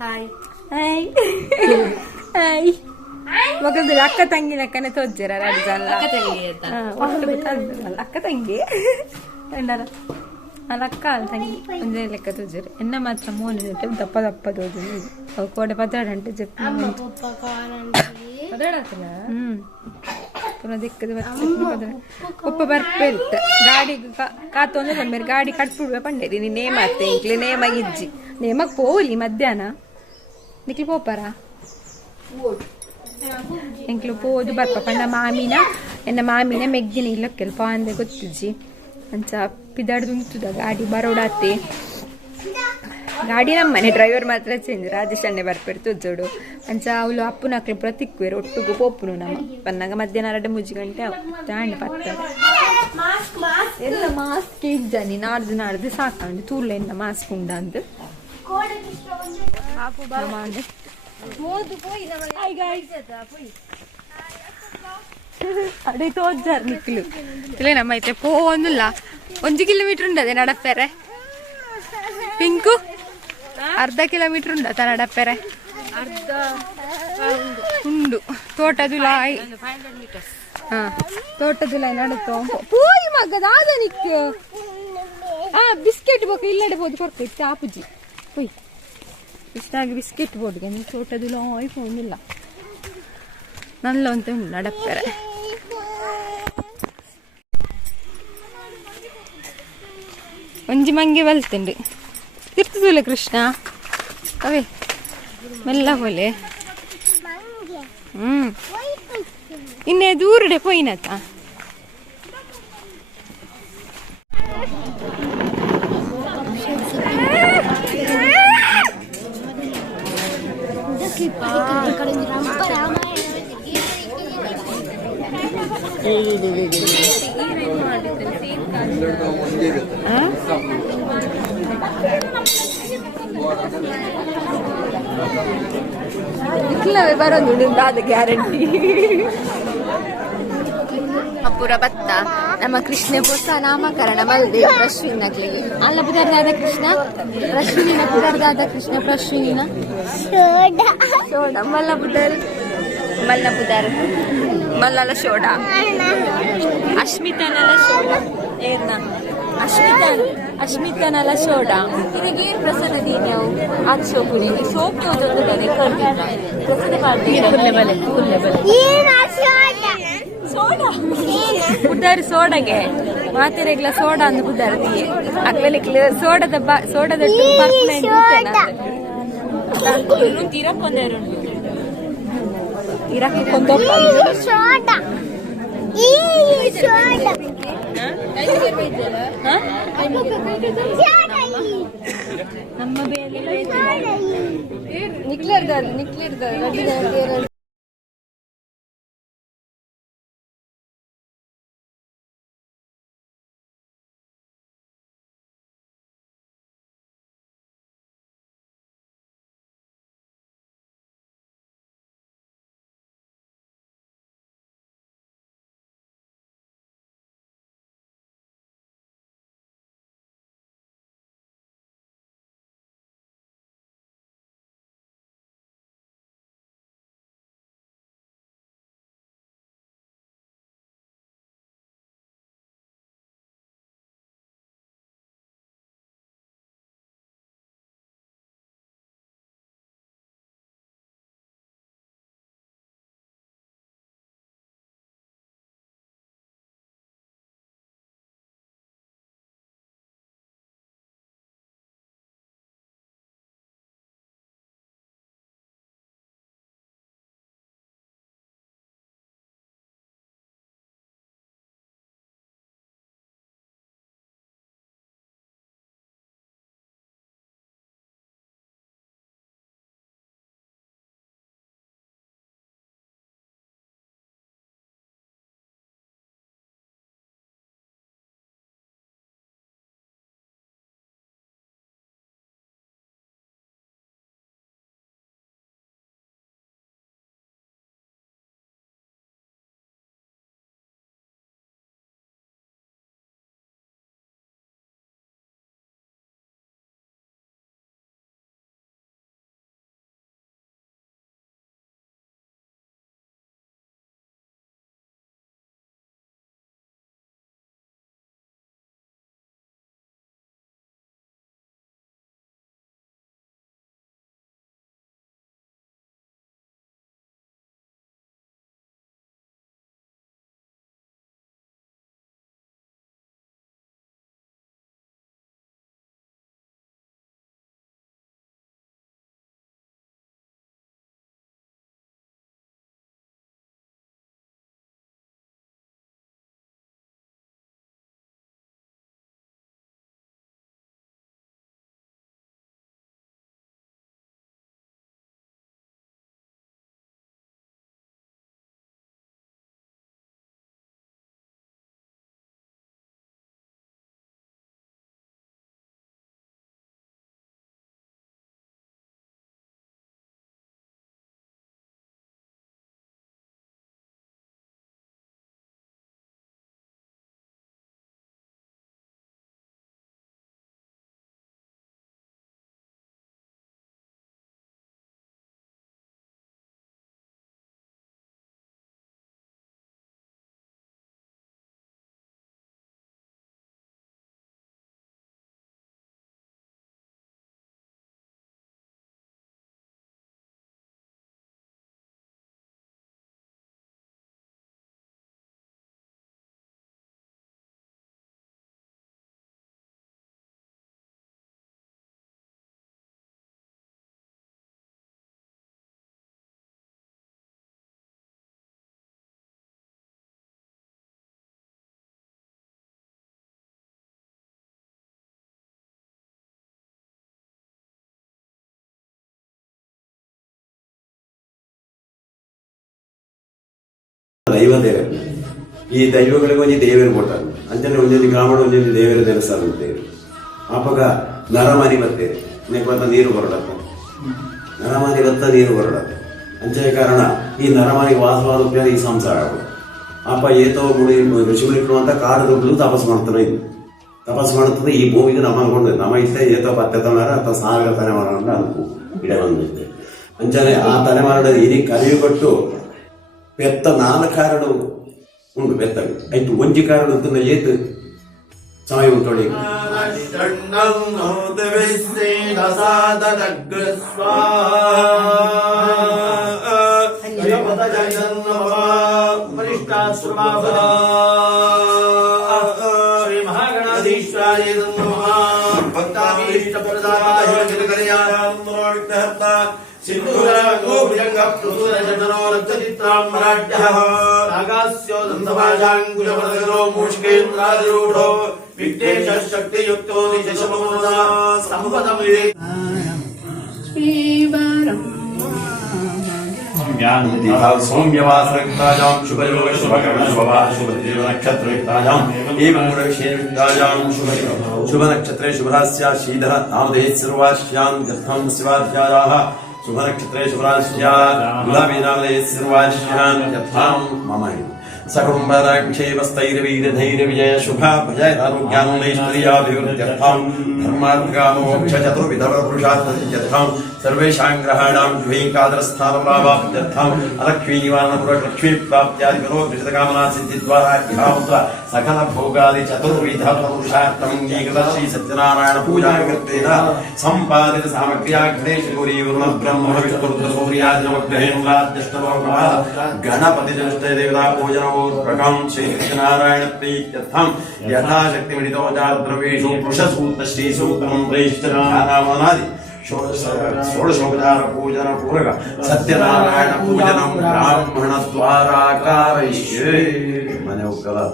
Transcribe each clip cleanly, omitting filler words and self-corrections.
Hi hi hi ಮಗಲ್ದು ಅಕ್ಕ ತಂಗಿ ಲೆಕ್ಕನೆ ತೋಜ್ಜರ ಅಕ್ಕ ತಂಗಿ ಎಂಡರ ಅಲ್ಲ ಅಕ್ಕ ಅಲ್ಲ ತಂಗಿ ಒಂದೇ ಲೆಕ್ಕ ತೋಜ್ಜರು ಎನ್ನ ಮಾತ್ರ ಮೋನಿ ದಪ್ಪ ದಪ್ಪ ತೋಜು ಅವು ಕೋಡೆ ಪದಾಡಂಟು ಜಪ್ಪು ಪುನಃ ದಿಕ್ಕದ ಉಪ್ಪ ಬರ್ಪೆಲ್ತ ಗಾಡಿ ಕಾತೊಂದು ಬಂದ್ಮೇಲೆ ಗಾಡಿ ಕಟ್ಬಿಡ್ಬೇ ಪಂಡೇರಿ ನೀ ನೇಮ ಅತ್ತೆ ಇಂಕ್ಲೆ ನೇಮಾಗಿಜ್ಜಿ ನೇಮಕ್ ಪೋಲಿ ಮಧ್ಯಾಹ್ನ ನಿಕ್ಲಿ ಪೋಪಾರ ಎಂಕ್ಲು ಪೋದು ಬರ್ಪ ಪಂಡ ಮಾಮಿನ ಎನ್ನ ಮಾಮಿನ ಮೆಗ್ಗಿನ ಇಲ್ಲಕ್ಕೆಲ್ ಪಾಂದೆ ಗೊತ್ತಿಜ್ಜಿ ಅಂಚ ಪಿದಾಡ್ದು ಉಂಟುದ ಗಾಡಿ ಬರೋಡಾತೆ ಗಾಡಿ ನಮ್ಮನೆ ಡ್ರೈವರ್ ಮಾತ್ರ ಚೇಂಜ್ ರಾಜೇಶ್ ಅಣ್ಣೆ ಬರ್ಪೇರು ತುಜ್ಜೋಡು ಅಂಚ ಅವಳು ಅಪ್ಪನ ಅಕ್ಲು ಪ್ರತಿಕ್ವೇರು ಒಟ್ಟಿಗೂ ಪೋಪುನು ನಮ್ಮ ಪನ್ನಾಗ ಮಧ್ಯಾಹ್ನ 2-3 ಗಂಟೆ ತಾಂಡ್ ಪತ್ತಾರೆ ಎಲ್ಲ ಮಾಸ್ಕ್ ಇಜ್ಜನಿ ನಾಡ್ದು ಸಾಕಂಡು ತೂರ್ಲೆ ಎನ್ನ ಮಾಸ್ಕ್ ಉಂಡ ಅಂತ ಅದೇ ತೋಜ್ಜಾರ್ ನಿಕ್ಲು ಇಲ್ಲೇ ನಮ್ಮ ಐತೆ ಪೋನ್ನುಲ್ಲ 1 ಕಿಲೋಮೀಟರ್ ಉಂಡದೆ ನಡಪ್ಪೆರೆ ಪಿಂಕು ಅರ್ಧ ಕಿಲೋಮೀಟರ್ ಉಂಡ ನಡಪ್ಪೆರೆ ಉಂಡು ತೋಟದುಲಾಯ್ ತೋಟದುಲಾಯ್ ನಡತ ಪೋಯಿ ಮಗದ ಆದ ನಿಕ್ ಬಿಸ್ಕೆಟ್ ಬೇಕು ಇಲ್ಲಡೆ ಹೋದ್ ಕೊಡ್ತೈತಿ ಆಪುಜಿ ಹೋಯ್ ಇಷ್ಟಾಗಿ ಬಿಸ್ಕೆಟ್ ಬೋರ್ಡ್ಗೆ ನೀವು ತೋಟದುಲಾಯ್ ಫೋನಿಲ್ಲ ನಲ್ಲ ಅಂತ ಉಂಡು ನಡಪ್ಪೆರೆ ಒಂಜಿ ಮಂಗಿ ಬಲ್ತುಂಡು ತಿರ್ತದೂಲೆ ಕೃಷ್ಣ ಅವೇ ಮೆಲ್ಲ ಹೋಲೆ ಇನ್ನೇ ದೂರಡೆ ಪೋಯಿನತ ಬರೋದು ಅದ ಗ್ಯಾರಂಟಿ ಪೂರ ಭತ್ತ ನಮ್ಮ ಕೃಷ್ಣ ಹೊಸ ನಾಮಕರಣ ಮಲ್ದೆ ಪ್ರಶ್ವಿನ ನಕ್ಲಿಗೆ ಅಲ್ಲ ಪುದರ್ದಾದ ಕೃಷ್ಣ ಪ್ರಶ್ವಿನ ಪುದರ್ದಾದ ಕೃಷ್ಣ ಪ್ರಶ್ವಿನ ಶೋಡ ಮಲ್ಲ ಪುದರ್ ಮಲ್ಲಲ ಶೋಡ ಅಶ್ಮಿತನಲ ಶೋಡ ಏರ್ನ ಅಶ್ಮಿತನಲ ಶೋಡ ಇದಕ್ಕೆ ಪ್ರಸನ್ನ ದೀನ್ಯವು ಅದು ಸೋಕುಡಿ ಸೋಪು ಓದೋದಿದ್ದಾರೆ ಕರ್ದಿಲ್ಲ ಪ್ರಸನ್ನ ಪಾರ್ಟಿ ಪುದ್ದಾರಿ ಸೋಡಗೆ ಮಾತೆರೆಗ್ಲ ಸೋಡ ಅಂದು ಪುದ್ದಾರತಿ ಅಕ್ವೆಲಿ ಸೋಡದ ತೀರಕ್ಕೊಂದೇರುಂಟು ನಮ್ಮ ಬೇರೆ ನಿಕ್ಲಿರ್ದ ದೈವ ದೇವರು ಈ ದೈವಗಳಿಗೆ ಒಂಜಿ ದೇವರು ಕೊಟ್ಟಾರ ಅಂಚನೆ ಒಂಜೊಂದು ಗ್ರಾಮದ ಒಂಜೊಂದು ದೇವರ ದೇವಸ್ಥಾನ ಅಂತೇವೆ ಆಪಗ ನರಮನಿ ಬರ್ತೇವೆ ನೆಕ್ಕೊತ್ತ ನೀರು ಹೊರಡತ್ತ ನರಮನಿ ಬತ್ತ ನೀರು ಹೊರಡತ್ತ ಅಂಚೆ ಕಾರಣ ಈ ನರಮನಿಗೆ ವಾಸವಾದ ಉಪಯೋಗ ಈ ಸಂಸಾರ ಆಪ ಏತೋ ಮುಡಿ ಋಷಿಗಳು ಅಂತ ಕಾಡು ತಪಸ್ ಮಾಡ್ತಾನೆ ಇದು ತಪಸ್ ಮಾಡುತ್ತದೆ ಈ ಭೂಮಿಗೆ ನಮ್ಮ ಅನ್ಕೊಂಡು ನಮ್ಮ ಇಷ್ಟೇ ಏತೋ ಪತ್ತೆ ತಲೆಮಾರ ಅಥವಾ ಸಾವಿರ ತಲೆಮಾರ ಅಂತ ಅನ್ಕು ಗಿಡ ಬಂದಿದ್ದೆ ಅಂಚನೆ ಆ ತಲೆಮಾರದ ಇಡೀ ಕಲಿಯುಗಟ್ಟು ಪೆತ್ತ 4 ಕಾರಡು ಉಂಟು ಬೆತ್ತಗಳು ಆಯ್ತು ಒಂಜಿ ಕಾರಡು ಅಂತ ಏತು ಸಮಯ ಉಂಟೊಳಿ ಶಕ್ತಿಯುಕ್ತೋ सौम्यवासरक्तायां शुभयोग शुभकर्ण शुभवा शुभदेव नक्षत्रयुक्तायां एवं विशेषयुक्तायां शुभ नक्षत्रे शुभरास्या शीधर नामधे सर्वास्यां यथं शिवाध्यायाः शुभ नक्षत्रे शुभरास्या गुलाबी नामधे सर्वास्यां यथां मम सकुटुम्बराक्षेमस्थैर्वीरधैर्यविजय शुभा भजय आरोग्यान्नैश्वर्याभिवृद्ध्यर्थं धर्मार्थकामोक्ष चतुर्विधपुरुषार्थसिद्ध्यर्थं सर्वेषां ग्रहाणां शुभैकादरस्थानप्राप्त्यर्थं अलक्ष्मीनिवारणपुरलक्ष्मी प्राप्त्यादिकरोद्विषतकामना सिद्धिद्वारा इहामुत्र सकल भोगादि चतुर्विधपुरुषार्थं अंगीकृत श्री सत्यनारायण पूजाकृतेन सम्पादित सामग्र्या गणेश गौरी ब्रह्म विष्णुरुद्रसूर्यादि नवग्रहेन्द्राद्यष्टलोकः गणपति देवता पूजन प्रकम श्री सत्यनारायण प्रीत्यर्थं यथाशक्तिमितो द्रव्येषु पुरुषसूक्त श्रीसूत्रं प्रेष्ठनामादि षोडशोपचार पूजन पूरक सत्यनारायण पूजनं ब्राह्मण द्वारा कारयिष्ये मने उक्कला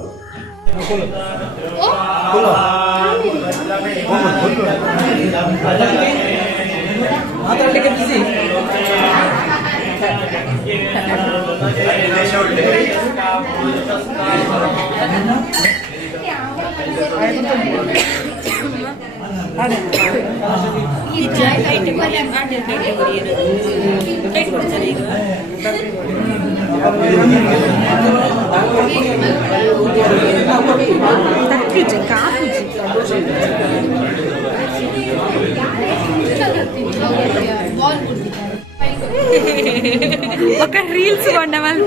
ఒక రీల్స్ కొండవాళ్ళు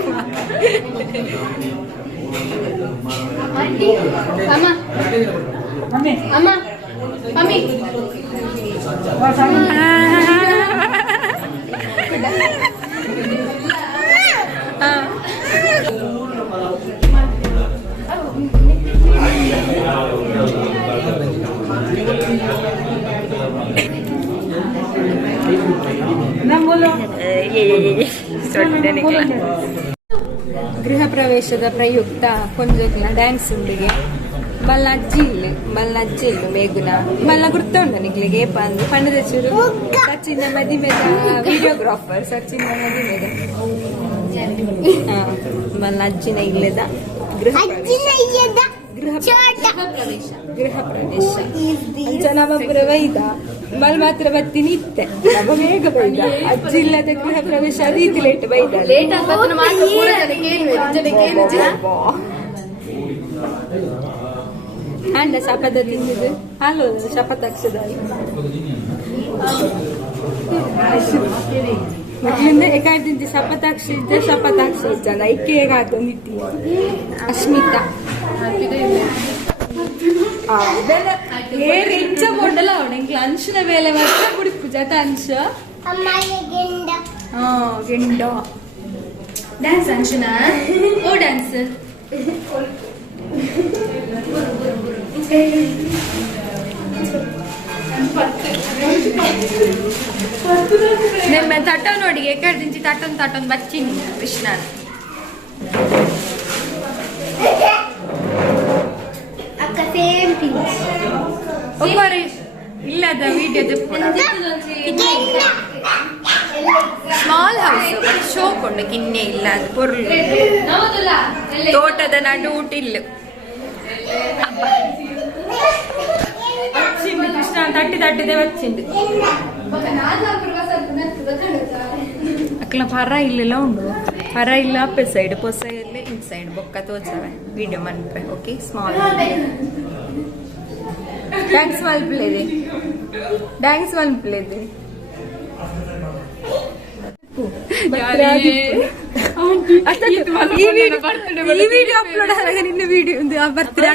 ಗೃಹ ಪ್ರವೇಶದ ಪ್ರಯುಕ್ತ ಕೊಂಜಕ್ಲ ಡ್ಯಾನ್ಸ್ ಉಂಡಿಗೆ ಮಲ್ಲ ಅಜ್ಜಿ ಇಲ್ಲು ಮೇಗುನ ಮಲ್ಲ ಗುರ್ತುಂಡ ನಿಕ್ಲಿಗೆ ಪಂಡದ ಚೂರು ಸಚಿನ ಮದಿಮೆದ ವಿಡಿಯೋಗ್ರಾಫರ್ ಸಚಿನ ಮದಿಮೆದ ಮಲ್ಲ ಅಜ್ಜಿನ ಇಲ್ಲದ ಗೃಹ ಪ್ರವೇಶ ನಮ್ಮ ವೈದ ಮಲ್ ಮಾತ್ರ ಬತ್ತೀನಿ ಇತ್ತೆ ನಮ್ಮ ಬೇಗ ಬೈದ ಅಜ್ಜಿ ಇಲ್ಲದ ಗೃಹ ಪ್ರವೇಶ ರೀತಿ ಲೇಟ್ ಬೈದ ಅಂಡ ಶಪಥ ತಿಂದಿದ್ದು ಹಾಲು ಶಪಥಾಕ್ಷದ ಏಕಾಂತಿ ಶಪಥಾಕ್ಷಿ ಜನ ಐಕ್ಯಗಾತ ನಿತ್ಯ ಅಸ್ಮಿತಾ ಇಂಚ ಬೋಡಲ್ಲ ಅವನಿಗೆ ಅಂಶನ ಮೇಲೆ ಮಾತ್ರ ಕುಡಿಪು ಜತ ಅಂಶ ಗೆಂಡ ಡ್ಯಾನ್ಸ್ ಅಂಶನ ಓ ಡ್ಯಾನ್ಸ್ ನಿಮ್ಮ ತಟ್ಟ ನೋಡಿ ಏಕಾಡ್ದಿಂಚಿ ತಟ್ಟೊಂದು ಬಚ್ಚಿನಿ ಕೃಷ್ಣ ಇಲ್ಲದ ವಿಡಿಯೋ ಸ್ಮಾಲ್ ಹೌಸ್ ಶೋ ಕೊಂಡು ಕಿನ್ನೆ ಇಲ್ಲ ಅದು ಪೊರ್ಲು ತೋಟದ ನಡು ಊಟಿಲ್ಲು వచ్చింది కృష్ణ తట్టిదే వచ్చింది అట్లా పర్ర ఇల్లులో ఉండు పర్ర ఇల్లు అప్పే సైడ్ పొసైడ్లే ఇన్ సైడ్ బొక్క తోచవే వీడియో మనపై ఓకే స్మాల్ డాన్స్ మల్పలేదు ఈ వీడియో అప్లోడ్ అలాగే నిన్న వీడియో ఉంది ఆ బర్త్డే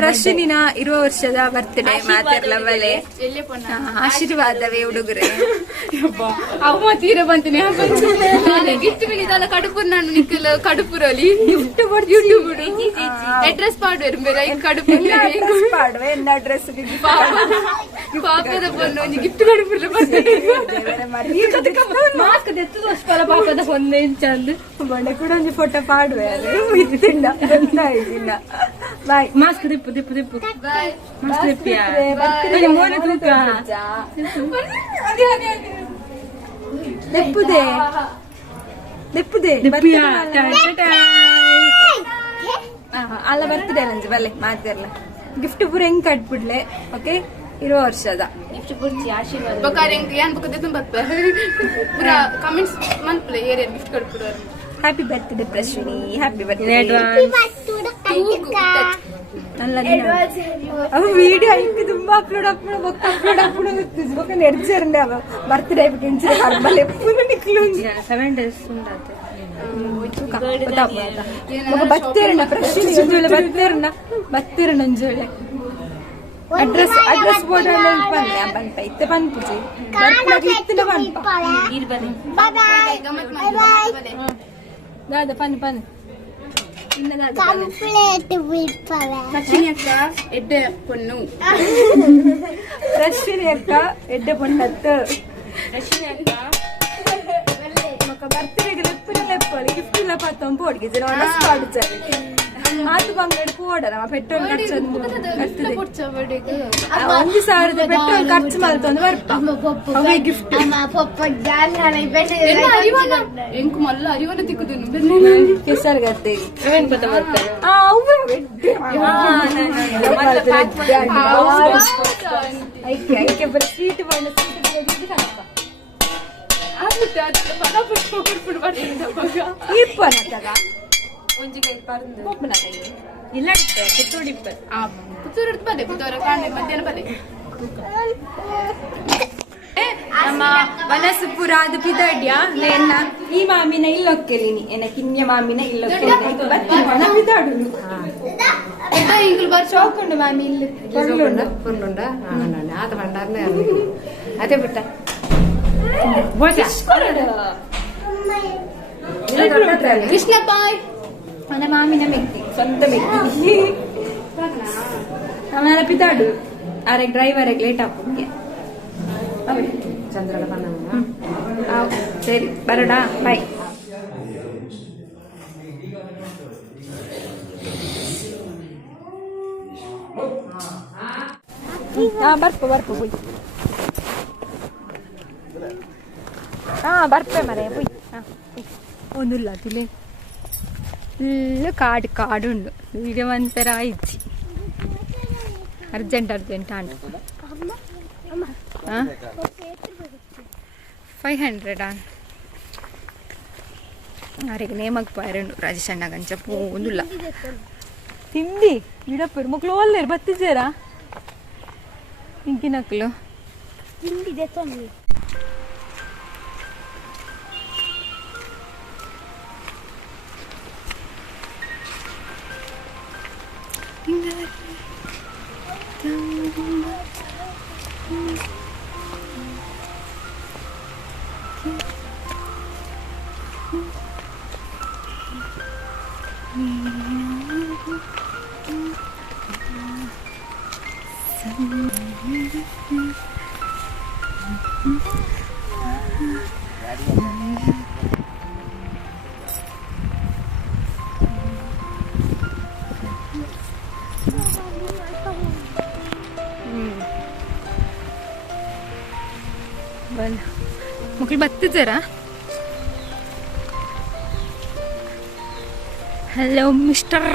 ಪ್ರಶ್ನಿನ 20 ವರ್ಷದ ಬರ್ತ್ಡೇ ಮಾತಿರ್ಲವಲೆ ಆಶೀರ್ವಾದವೇ ಉಡುಗೊರೆ ಅಮ್ಮ ತೀರ ಬಂತೀನಿ ಗಿಫ್ಟ್ ಮಿಲಿದಲ್ಲ ಕಡುಪುರ ನಾನು ನಿಕ್ಕಲ ಕಡುಪುರಲ್ಲಿ ಗಿಫ್ಟ್ ಯೂಟ್ಯೂಬ್ ಅಡ್ರೆಸ್ ಪಾಡುವರು ಬೇರೆ ಕಡುಪು ಪಾಡುವೆ ಎನ್ನ ಅಡ್ರೆಸ್ ಪಾಪದ ಬಂದು ಒಂದು ಗಿಫ್ಟ್ ಕಡುಪುರ ಮಾಸ್ಕ್ ತೆತ್ತದು ಅಷ್ಟಲ್ಲ ಪಾಪದ ಒಂದೇ ಚಂದ ಬಂಡೆ ಕೂಡ ಒಂದು ಫೋಟೋ ಪಾಡುವೆ ಇತ್ತಿಂಡ ಬಂದಾಯ್ತಿಲ್ಲ ಬಾಯ್ ಮಾಸ್ಕ್ ದಿಪ್ಪು ಮಾಸ್ಕ್ ದಿಪ್ಪಿಯಾ ಮೋನೆ ತೂಕ ದಿಪ್ಪುದೆ ಅಲ್ಲ ಬರ್ತಿದೆ ನಂಜಿ ಬಲ್ಲೆ ಮಾತಿರ್ಲ ಗಿಫ್ಟ್ ಪೂರ ಹೆಂಗ್ ಕಟ್ಬಿಡ್ಲೆ ಓಕೆ 20 ವರ್ಷದ ಗಿಫ್ಟ್ ಪೂರ್ತಿ ಆಶೀರ್ವಾದ ಬಕಾರೆ ಏನ್ ಬಕದೆ ತುಂಬ ಪೂರ ಕಮೆಂಟ್ಸ್ ಮನ್ಪ್ಲೆ ಏರಿಯಾ ಗಿಫ್ಟ್ ಕಟ್ಬಿಡೋರು ಹ್ಯಾಪಿ ಬರ್ತ್ಡೇ ಪ್ರಶ್ನಿ ಹ್ಯಾಪಿ ಬರ್ತ್ಡೇ ಅವು ವಿಡಿಯೋ ಐಕ್ ತುಂಬಾ ಅಪ್ಲೋಡ್ ನೆಡ್ಸರಂడి ಅವ ಬರ್ತ್ಡೇ అయిపోయింది హర్బల్ ఎప్పుడు నిక్లు 7 days ఉండాతే ఒక బత్తేరన్న ప్రశ్ని జుల బత్తేరన్న జుల ಅಡ್ರೆಸ್ ಬೋರ್ಡ್ ಪನ್ನೆ ಬಂತ ಇತ್ತೆ ಪನ್ಪುಜಿ ಬರ್ಪುಳಗೆ ಇತ್ತಿನ ಪನ್ಪ ಇರ್ಬನೆ ದಾದ ಪನ್ ಇನ್ನ ದಾದ ಕಂಪ್ಲೀಟ್ ಬಿಟ್ಪವೆ ರಶ್ಮಿ ಅಕ್ಕ ಎಡ್ಡೆ ಪೊನ್ನು ರಶ್ಮಿ ಅಕ್ಕ ಎಡ್ಡೆ ಪೊನ್ನತ್ತು ರಶ್ಮಿ ಅಕ್ಕ ಮಕ್ಕ ಬರ್ತ್ಡೇಗೆ ಲೆಪ್ಪಲಿ ಗಿಫ್ಟ್ ಇಲ್ಲ ಪತ್ತಂ ಪೋಡ್ಗೆ ಜನ ಅನಸ್ ಪಾಡುತ್ತಾರೆ ಆತು ಬಂಗಡ ಪೋಡರ ಪೆಟ್ರೋಲ್ ಖರ್ಚು ಒಂದು 1000 ಪೆಟ್ರೋಲ್ ಖರ್ಚು ಮಾಡ್ತಂದು ಬರ್ಪ ಅವೇ ಗಿಫ್ಟ್ ಎಂಕು ಮಲ್ಲ ಅರಿವನ ತಿಕ್ಕುದು ಕೆಸರ್ ಗದ್ದೆ ಐಕೆ ಬರೀ ಸ್ವೀಟ್ ಬಣ್ಣ ಸ್ವೀಟ್ ಕಣಪ್ಪ ಇಪ್ಪನತ್ತದ ಒಂಜಿಗೆ ಪರಂದು ಒಪ್ಪನತ್ತ ಇಲ್ಲ ಪುತ್ತೂರು ಇಪ್ಪತ್ತು ಪುತ್ತೂರು ಹಿಡಿದು ಬನ್ನಿ ಬುಧವಾರ ಕಾಣೆ ಮಧ್ಯಾಹ್ನ ಬನ್ನಿ ನಮ್ಮ ವನಸು ಪುರಾದ ಪಿದಾಡ್ಯ ನೆನ್ನ ಈ ಮಾಮಿನ ಇಲ್ಲೊಕ್ಕೆಲಿನಿ ಎನ್ನ ಕಿನ್ಯ ಮಾಮಿನ ಇಲ್ಲೊಕ್ಕೆಲಿನಿ ಪಿದಾಡು ಇಂಕಲ್ ಬಾರ್ ಚೌಕೊಂಡು ಮಾಮಿ ಇಲ್ಲಿ ಪುರ್ಲುಂಡ ಆತ ಬಂಡಾರ್ಲೆ ಅದೇ ಬಿಟ್ಟ ಕೃಷ್ಣ ಬಾಯ್ ನನ್ನ ಮಾಮಿನ ಮೆಕ್ತಿ ಸ್ವಂತ ಮೆಕ್ತಿ ಅವನ ಪಿತಾಡು ಆರೆ ಡ್ರೈವರ್ ಲೇಟ್ ಆಗ್ಬಿಟ್ಟಿಗೆ ಚಂದ್ರನ ಬಣ್ಣ ಸರಿ ಬರೋಡಾ ಬಾಯ್ ಬರ್ಪು ಬುಯ್ ಬರ್ಪೆ ಮರೆ ಬುಯ್ ಒಂದಿಲ್ಲ ತಿಳಿ ಫುಲ್ ಕಾಡು ಉಂಡು ವೀಡಿಯೋ ಒಂಥರ ಇಜ್ಜಿ ಅರ್ಜೆಂಟ್ ಆಂಟ 500 ಆರಿಗೆ ನೇಮಕ್ ಪಾಯರಂಡು ರಾಜೇಶ್ ಅಣ್ಣ ಗಂಚ ಒಂದಿಲ್ಲ ತಿಂಡಿ ಗಿಡಪ್ಪರು ಮಕ್ಕಳು ಒಲ್ಲೇರು ಬತ್ತಿದ್ದೀರಾ ಇಂಕಿನಕ್ಕಲು ತಿಂಡಿದೆ ತೊಂದ್ರೆ ಮಕ್ಕಳು ಬತ್ತಿದ್ದೀರಾ ಹಲೋ ಮಿಸ್ಟರ್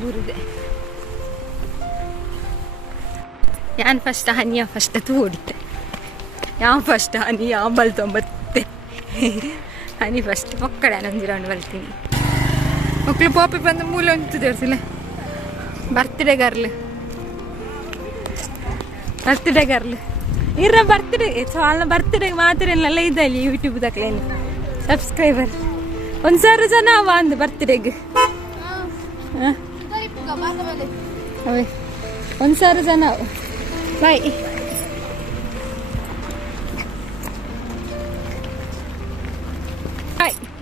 ಬುರುದೆ ಯಾನ್ ಫಸ್ಟ್ ಹನಿಯ ಫಸ್ಟ್ ತೂ ಹೊಡಿತೆ ಯಾವ ಫಸ್ಟ್ ಹನಿ ಯಾವ ಬಲ್ ತೊಂಬತ್ತೆ ಹನಿ ಫಸ್ಟ್ ಮಕ್ಕಳ ನಂಜಿರೋಂಡು ಬರ್ತೀನಿ ಮಕ್ಕಳು ಪಾಪಿ ಬಂದು ಮೂಲೆ ಉಂಟು ತೋರಿಸಿಲ್ಲ ಬರ್ತ್ಡೇ ಗರ್ಲ್ ಇರ ಬರ್ತ್ಡೇ ಸಾಲ ಬರ್ತ್ಡೇಗೆ ಮಾತ್ರ ಎಲ್ಲ ಇದ್ದಲ್ಲಿ ಯೂಟ್ಯೂಬ್ ತಕ್ಲೇನು ಸಬ್ಸ್ಕ್ರೈಬರ್ 1,000 ಜನ ಅವ ಅಂದು ಬರ್ತ್ಡೇಗೆ ಅವೇ 1,000 ಜನ ಬಾಯ್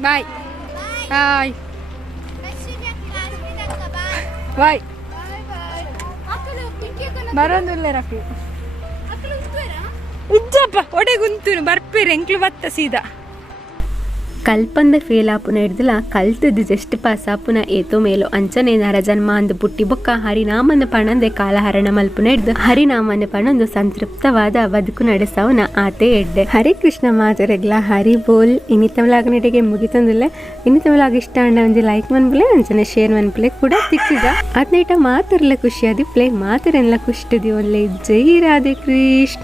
ಬಾಯ್ ಬಾಯ್ ಬಾಯ್ ಬರೋದಿಲ್ಲ ರಫಿ ಉಜ್ಜಪ್ಪ ಒಡೆ ಗುಂತೂನು ಬರ್ಪೇರಿ ಎಂಕ್ಲು ಬತ್ತ ಸೀದಾ ಕಲ್ಪಂದ ಫೇಲ್ ಆಪುನ ಹಿಡ್ದಿಲ್ಲ ಕಲ್ತದ್ದು ಜಸ್ಟ್ ಪಾಸ್ ಆಪುನ ಏತೋ ಮೇಲೋ ಅಂಚನೆ ನರಜನ್ಮ ಅಂದು ಪುಟ್ಟಿ ಬೊಕ್ಕ ಹರಿನಾಮನ ಪಣಂದೆ ಕಾಲಹರಣ ಮಲ್ಪುನ ಹಿಡ್ದು ಹರಿನಾಮನ ಪಣಂದು ಸಂತೃಪ್ತವಾದ ಬದುಕು ನಡೆಸವನ ಆತೆ ಎಡ್ಡೆ ಹರಿ ಕೃಷ್ಣ ಮಾತರೆಗ್ಲ ಹರಿ ಬೋಲ್ ಇನ್ನಿತವಲಾಗ ನೆಡೆಗೆ ಮುಗಿತಂದಿಲ್ಲ ಇನ್ನಿತವಲಾಗ ಇಷ್ಟ ಅಂಡ ಒಂದು ಲೈಕ್ ಮನ್ಪಲೆ ಅಂಚನೆ ಶೇರ್ ಮನ್ಪಲೆ ಕೂಡ ತಿಕ್ಕಿದ ಅದ್ನೈಟ ಮಾತರ್ಲ ಖುಷಿ ಅದಿಪ್ಲೆ ಮಾತರೆಲ್ಲ ಖುಷ್ಟಿದಿ ಒಳ್ಳೆ ಜೈ ರಾಧೆ ಕೃಷ್ಣ.